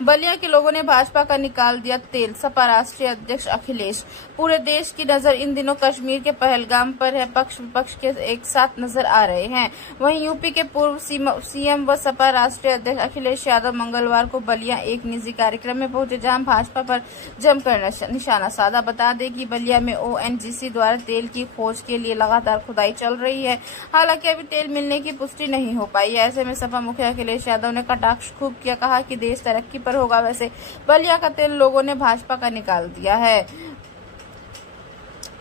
बलिया के लोगों ने भाजपा का निकाल दिया तेल। सपा राष्ट्रीय अध्यक्ष अखिलेश। पूरे देश की नजर इन दिनों कश्मीर के पहलगाम पर है। पक्ष विपक्ष के एक साथ नजर आ रहे हैं। वहीं यूपी के पूर्व सीएम व सपा राष्ट्रीय अध्यक्ष अखिलेश यादव मंगलवार को बलिया एक निजी कार्यक्रम में पहुंचे, जहां भाजपा पर जमकर निशाना साधा। बता दें कि बलिया में ONGC द्वारा तेल की खोज के लिए लगातार खुदाई चल रही है। हालांकि अभी तेल मिलने की पुष्टि नहीं हो पाई है। ऐसे में सपा मुखिया अखिलेश यादव ने कटाक्ष खूब किया, कहा कि देश तरक्की पर होगा। वैसे बलिया का तेल लोगों ने भाजपा का निकाल दिया है।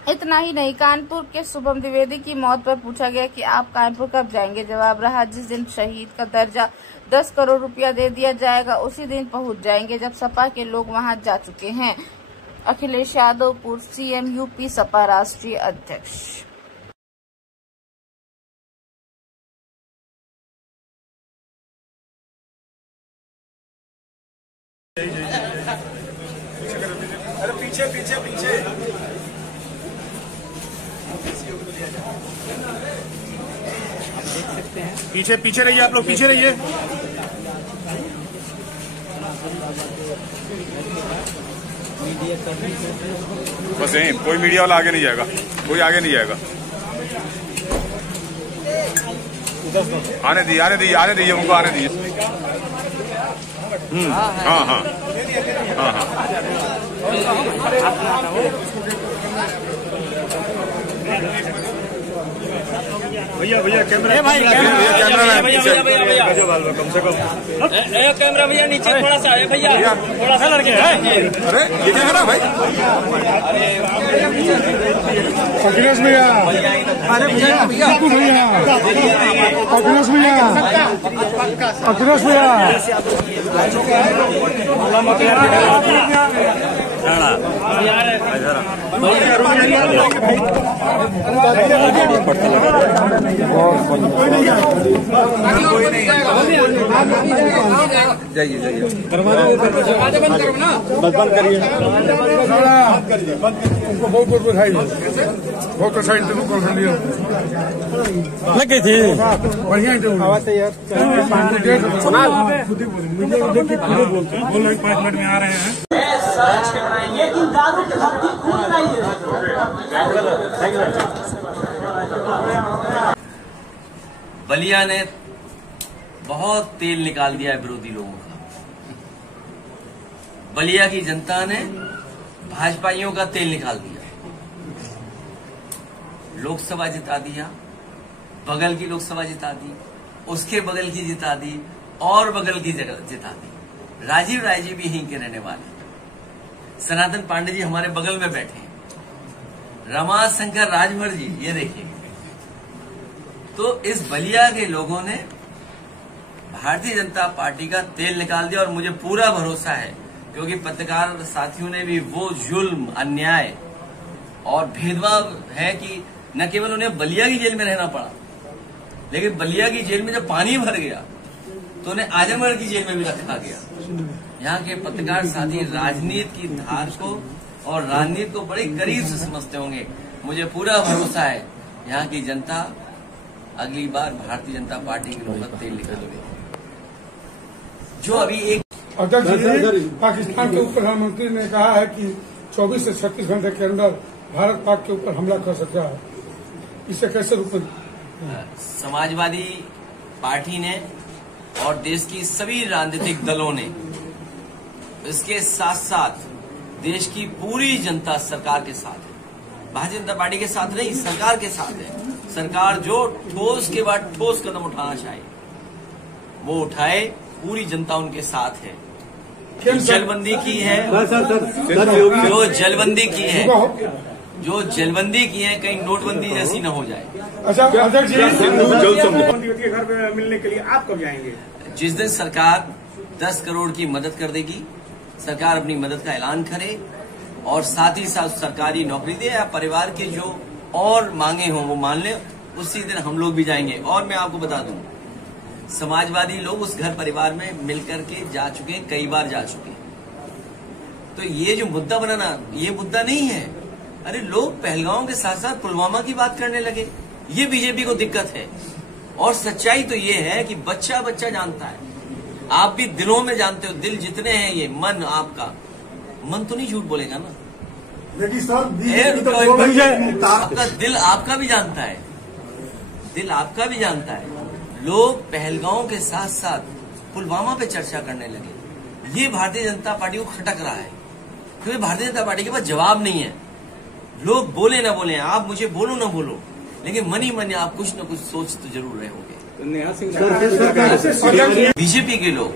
इतना ही नहीं, कानपुर के शुभम द्विवेदी की मौत पर पूछा गया कि आप कानपुर कब जाएंगे। जवाब रहा, जिस दिन शहीद का दर्जा 10 करोड़ रुपया दे दिया जाएगा उसी दिन पहुंच जाएंगे, जब सपा के लोग वहां जा चुके हैं। अखिलेश यादव, पूर्व सीएम, यूपी सपा राष्ट्रीय अध्यक्ष। अरे पीछे पीछे पीछे देख सकते हैं। पीछे पीछे रहिए, आप लोग पीछे रहिए। बस यहीं, कोई मीडिया वाला आगे नहीं जाएगा, कोई आगे नहीं जाएगा। आने दीजिए उनको आने दीजिए। हाँ हाँ हाँ हाँ। भैया कैमरा कम से कम कैमरा भैया नीचे थोड़ा सा है भैया, थोड़ा सा लड़के। अरे ये क्या है ना भाई। अखिलेश भैया, अरे भैया अखिलेश भैया, अखिलेश भैया जाइए दरवाजा बंद करो ना, बंद करिए। उनको बहुत बहुत बधाई, बहुत अच्छा इंटरव्यू कर लिया, लग गई थी, बढ़िया इंटरव्यू। आवाज यार बोल 5 मिनट में आ रहे हैं। बलिया ने बहुत तेल निकाल दिया है विरोधी लोगों का। बलिया की जनता ने भाजपाइयों का तेल निकाल दिया। लोकसभा जिता दिया, बगल की लोकसभा जिता दी, उसके बगल की जिता दी और बगल की जिता दी। राजीव राय जी भी यहीं के रहने वाले, सनातन पांडे जी हमारे बगल में बैठे हैं, रमाशंकर राजभर जी ये देखिए। तो इस बलिया के लोगों ने भारतीय जनता पार्टी का तेल निकाल दिया और मुझे पूरा भरोसा है, क्योंकि पत्रकार साथियों ने भी वो जुल्म, अन्याय और भेदभाव है कि न केवल उन्हें बलिया की जेल में रहना पड़ा, लेकिन बलिया की जेल में जब पानी भर गया तो उन्हें आजमगढ़ की जेल में भी रखा गया। यहाँ के पत्रकार साथी राजनीति की धार को और राजनीति को बड़े करीब से समझते होंगे। मुझे पूरा भरोसा है यहाँ की जनता अगली बार भारतीय जनता पार्टी के लोग तेल निकाल देगी। जो अभी एक अध्यक्ष जी, पाकिस्तान के ऊपर प्रधानमंत्री ने कहा है कि 24 से 36 घंटे के अंदर भारत पाक के ऊपर हमला कर सकता है, इसे कैसे रोकें? समाजवादी पार्टी ने और देश की सभी राजनीतिक दलों ने, इसके साथ साथ देश की पूरी जनता सरकार के साथ है। भारतीय जनता पार्टी के साथ नहीं, सरकार के साथ है। सरकार जो ठोस के बाद ठोस कदम उठाना चाहे वो उठाए, पूरी जनता उनके साथ है। जो जलबंदी की है, जो जलबंदी की है, जो जलबंदी की है, कहीं नोटबंदी जैसी न हो जाए। अच्छा अध्यक्ष जी, के घर पे मिलने के लिए आप कब जाएंगे? जिस दिन सरकार 10 करोड़ की मदद कर देगी, सरकार अपनी मदद का ऐलान करे और साथ ही साथ सरकारी नौकरी दे या परिवार के जो और मांगे हों वो मान ले, उसी दिन हम लोग भी जाएंगे। और मैं आपको बता दूं, समाजवादी लोग उस घर परिवार में मिलकर के जा चुके हैं, कई बार जा चुके हैं। तो ये जो मुद्दा बनाना, ये मुद्दा नहीं है। अरे लोग पहलगांव के साथ साथ पुलवामा की बात करने लगे, ये बीजेपी को दिक्कत है। और सच्चाई तो ये है कि बच्चा बच्चा जानता है, आप भी दिलों में जानते हो, दिल जितने हैं ये मन आपका, मन तो नहीं झूठ बोलेगा ना। लेकिन सर आपका दिल आपका भी जानता है, दिल आपका भी जानता है। लोग पहलगांव के साथ साथ पुलवामा पे चर्चा करने लगे। ये भारतीय जनता पार्टी को खटक रहा है, क्योंकि भारतीय जनता पार्टी के पास जवाब नहीं है। लोग बोले ना बोले, आप मुझे बोलो ना बोलो, लेकिन मन ही मन आप कुछ न कुछ सोच तो जरूर रहे होंगे। बीजेपी के लोग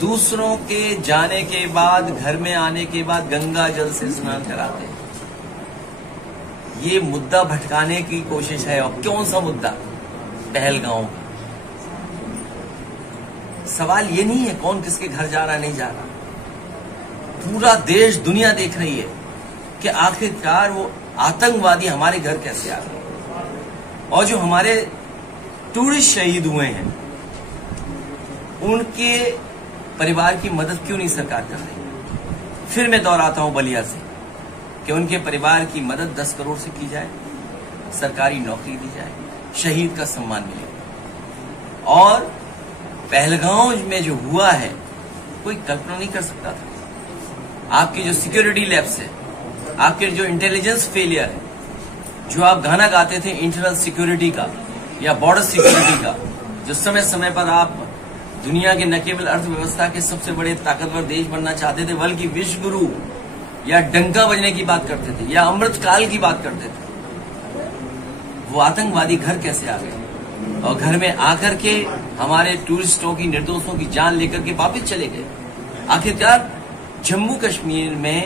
दूसरों के जाने के बाद, घर में आने के बाद गंगा जल से स्नान कराते हैं। ये मुद्दा भटकाने की कोशिश है। और कौन सा मुद्दा? पहलगांव। सवाल ये नहीं है कौन किसके घर जा रहा नहीं जा रहा। पूरा देश दुनिया देख रही है कि आखिरकार वो आतंकवादी हमारे घर कैसे आ गए, और जो हमारे टूरिस्ट शहीद हुए हैं उनके परिवार की मदद क्यों नहीं सरकार कर रही। फिर मैं दोहराता हूं बलिया से कि उनके परिवार की मदद 10 करोड़ से की जाए, सरकारी नौकरी दी जाए, शहीद का सम्मान मिले। और पहलगांव में जो हुआ है कोई कल्पना नहीं कर सकता था। आपकी जो सिक्योरिटी लैब्स है, आपके जो इंटेलिजेंस फेलियर है, जो आप गाना गाते थे इंटरनल सिक्योरिटी का या बॉर्डर सिक्योरिटी का, जो समय समय पर आप दुनिया के न केवल अर्थव्यवस्था के सबसे बड़े ताकतवर देश बनना चाहते थे, बल्कि विश्व गुरु या डंका बजने की बात करते थे या अमृतकाल की बात करते थे, वो आतंकवादी घर कैसे आ गए और घर में आकर के हमारे टूरिस्टों की, निर्दोषों की जान लेकर के वापस चले गए। आखिरकार जम्मू कश्मीर में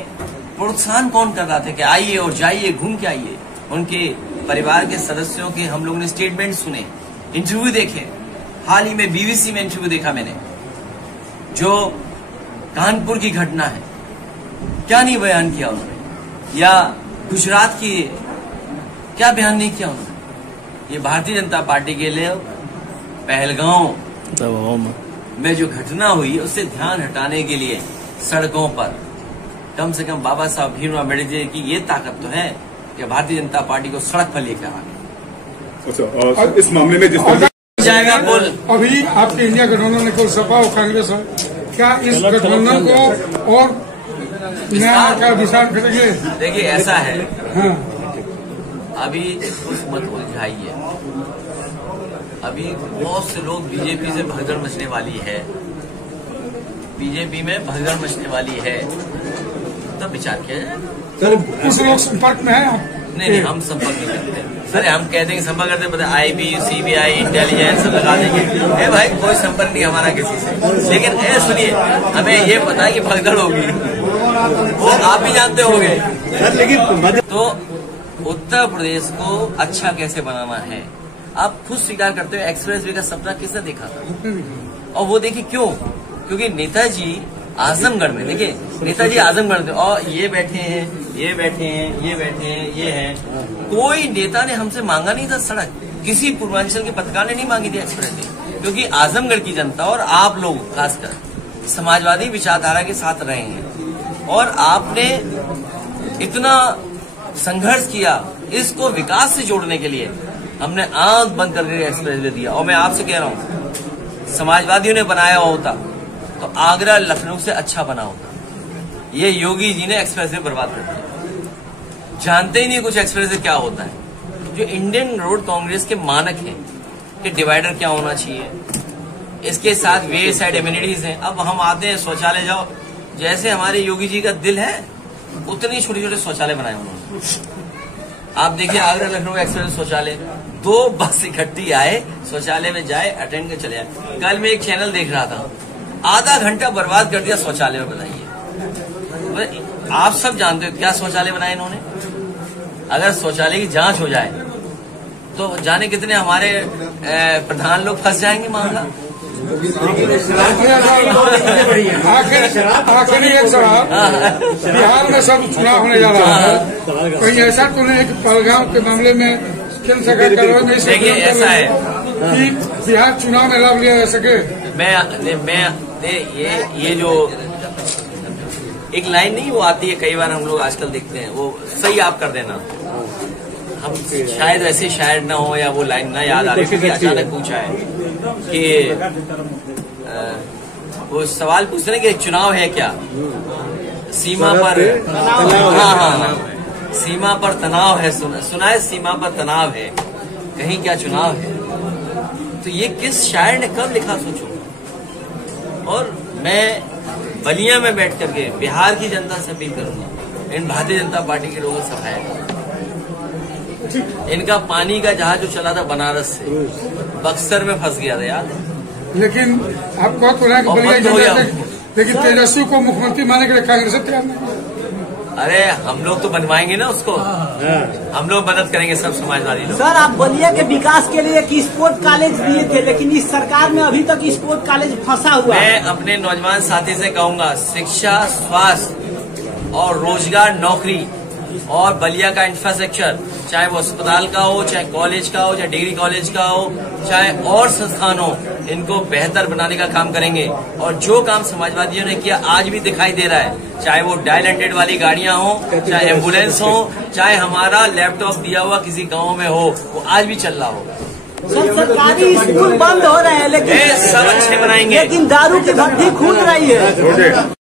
प्रोत्साहन कौन कर रहा था कि आइए और जाइए, घूम के आइए। उनके परिवार के सदस्यों के हम लोगों ने स्टेटमेंट सुने, इंटरव्यू देखे। हाल ही में बीबीसी में इंटरव्यू देखा मैंने, जो कानपुर की घटना है, क्या नहीं बयान किया उन्होंने, या गुजरात की क्या बयान नहीं किया उन्होंने। ये भारतीय जनता पार्टी के लिए पहलगांव में जो घटना हुई उससे ध्यान हटाने के लिए सड़कों पर कम से कम बाबा साहब भीमराव अम्बेडकर की ये ताकत तो है कि भारतीय जनता पार्टी को सड़क पर लेकर आ गए। अच्छा, इस मामले में जिस तरह जाएगा बोल, अभी आपके इंडिया गठबंधन ने केवल सपा और कांग्रेस है, क्या इस गठबंधन को और नया आकार विस्तार करेंगे? देखिए ऐसा है, हाँ, अभी कुछ मत उलझाइए। अभी बहुत से लोग बीजेपी से भगदड़ मचने वाली है, बीजेपी में भगदड़ मचने वाली है, तब विचार किया जाए। तो कुछ लोग संपर्क में है आप? नहीं, हम संपर्क नहीं करते। अरे हम कहते हैं संपर्क करते, पता आईबी, सीबीआई, इंटेलिजेंस सब लगा देंगे। भाई कोई संपर्क नहीं हमारा किसी से। लेकिन सुनिए, हमें ये पता है कि भगदड़ होगी, वो आप भी जानते होंगे। लेकिन तो उत्तर प्रदेश को अच्छा कैसे बनाना है, आप खुद स्वीकार करते हो। एक्सप्रेस वे का सपना किसने देखा था? और वो देखिए क्यों? क्योंकि नेताजी आजमगढ़ में, देखिए नेताजी आजमगढ़ में, और ये बैठे हैं, ये बैठे हैं, ये बैठे हैं, ये हैं। कोई नेता ने हमसे मांगा नहीं था सड़क, किसी पूर्वांचल के पत्रकार ने नहीं मांगी थी एक्सप्रेस वे, क्योंकि आजमगढ़ की जनता और आप लोग खासकर समाजवादी विचारधारा के साथ रहे हैं और आपने इतना संघर्ष किया इसको विकास से जोड़ने के लिए। हमने आंख बंद करके एक्सप्रेस वे दिया। और मैं आपसे कह रहा हूं, समाजवादियों ने बनाया होता तो आगरा लखनऊ से अच्छा बना होता। ये योगी जी ने एक्सप्रेस वे बर्बाद कर दिया, जानते ही नहीं कुछ एक्सप्रेस वे क्या होता है। जो इंडियन रोड कांग्रेस के मानक हैं कि डिवाइडर क्या होना चाहिए, इसके साथ वे साइड एमिनिटीज हैं। अब हम आते हैं शौचालय जाओ, जैसे हमारे योगी जी का दिल है उतने छोटे छोटे शौचालय बनाए उन्होंने। आप देखिए आगरा लखनऊ एक्सप्रेस शौचालय, 2 बस इकट्ठी आए, शौचालय में जाए, अटेंड कर चले आए। कल मैं एक चैनल देख रहा था, आधा घंटा बर्बाद कर दिया शौचालय में। बताइए, आप सब जानते हो क्या शौचालय बनाए इन्होंने। अगर शौचालय की जांच हो जाए तो जाने कितने हमारे प्रधान लोग फंस जाएंगे मामला। आखिरी एक सवाल, बिहार में सब चुनाव होने जा रहा है, कहीं ऐसा तो नहीं कि पहलगाम के मामले में केंद्र सरकार कार्रवाई नहीं? देखिए ऐसा है कि बिहार चुनाव में लाभ लिया जा सके। मैं ये जो एक लाइन नहीं वो आती है कई बार हम लोग आजकल देखते हैं, वो सही आप कर देना। हम शायद ऐसे शायर ना हो या वो लाइन ना याद आ रही, क्योंकि अचानक पूछा है कि वो सवाल पूछ रहे हैं कि चुनाव है क्या, सीमा पर, हाँ, सीमा पर तनाव है, सुना है सीमा पर तनाव है, कहीं क्या चुनाव है। तो ये किस शायर ने कब लिखा सोचो। और मैं बलिया में बैठ करके बिहार की जनता से अपील करूंगा, इन भारतीय जनता पार्टी के लोगों से सफाई, इनका पानी का जहाज जो चला था बनारस से, बक्सर में फंस गया था याद। लेकिन आप बहुत बोला कि बलिया, लेकिन तेजस्वी को मुख्यमंत्री मानने के लिए कांग्रेस तैयार नहीं। अरे हम लोग तो बनवाएंगे ना उसको, हम लोग मदद करेंगे, सब समाजवादी लोग। सर, आप बलिया के विकास के लिए एक स्पोर्ट कॉलेज दिए थे, लेकिन इस सरकार में अभी तक स्पोर्ट कॉलेज फंसा हुआ है। मैं अपने नौजवान साथी से कहूंगा, शिक्षा, स्वास्थ्य और रोजगार, नौकरी और बलिया का इंफ्रास्ट्रक्चर, चाहे वो अस्पताल का हो, चाहे कॉलेज का हो, चाहे डिग्री कॉलेज का हो, चाहे और संस्थान हो, इनको बेहतर बनाने का काम करेंगे। और जो काम समाजवादियों ने किया आज भी दिखाई दे रहा है, चाहे वो डायल हंड्रेड वाली गाड़ियां हो, चाहे एम्बुलेंस हो, चाहे हमारा लैपटॉप दिया हुआ किसी गांव में हो, वो आज भी चल रहा होगा। सर, सरकारी स्कूल बंद हो रहे हैं, लेकिन सब अच्छे बनाएंगे, लेकिन दारू की भट्टी खुल रही है।